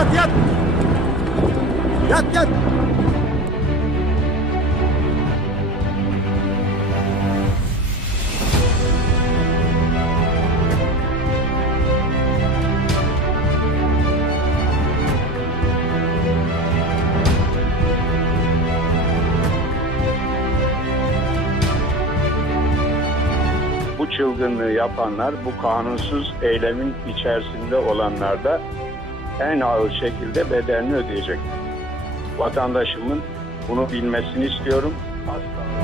yat yat. bu çılgınlığı yapanlar, bu kanunsuz eylemin içerisinde olanlar da en ağır şekilde bedelini ödeyecek. Vatandaşımın bunu bilmesini istiyorum. Asla.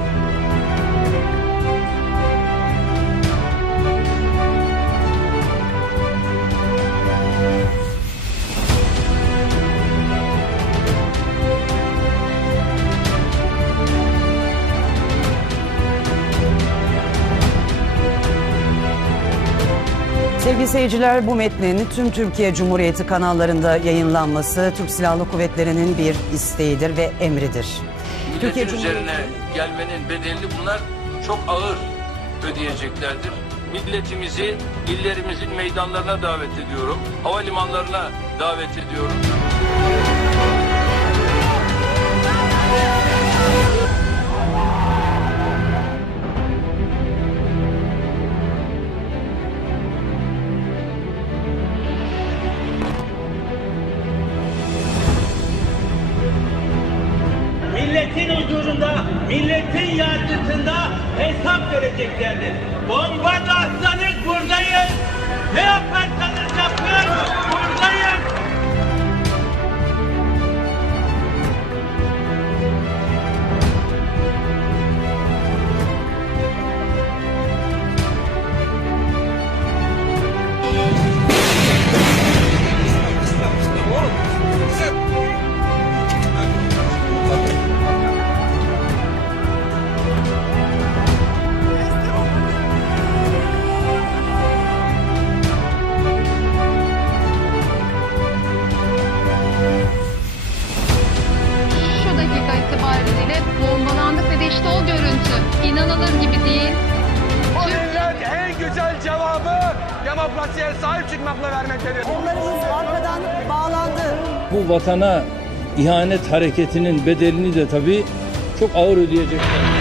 Sevgili seyirciler bu metnin tüm Türkiye Cumhuriyeti kanallarında yayınlanması Türk Silahlı Kuvvetleri'nin bir isteğidir ve emridir. Milletin üzerine gelmenin bedelini bunlar çok ağır ödeyeceklerdir. Milletimizi illerimizin meydanlarına davet ediyorum. Havalimanlarına davet ediyorum. Milletin yargısında hesap vereceklerdir. Bomba da atsanız buradayız. Ne yaparsanız İnanılır gibi değil. Verilen en güzel cevabı demokrasiye sahip çıkmakla vermektedir. Onlarımız arkadan bağlandı. bu vatana ihanet hareketinin bedelini de tabii çok ağır ödeyecekler.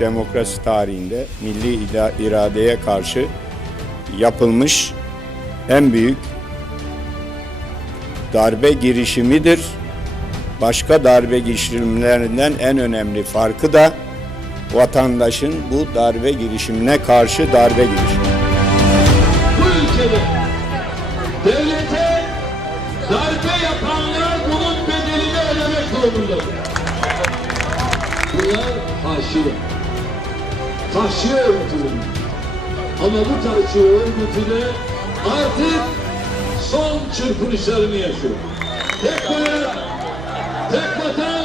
Demokrasi tarihinde milli iradeye karşı yapılmış en büyük darbe girişimidir. Başka darbe girişimlerinden en önemli farkı da vatandaşın bu darbe girişimine karşı darbe girişimi. bu ülkede devlete darbe yapanlar bunun bedelini ödemek zorundadır. Bunlar haşiye. Tahşiye örgütüdür. Ama bu tahşiye örgütü artık son çırpınışlarını yaşıyor. Tek bayrak, tek vatan,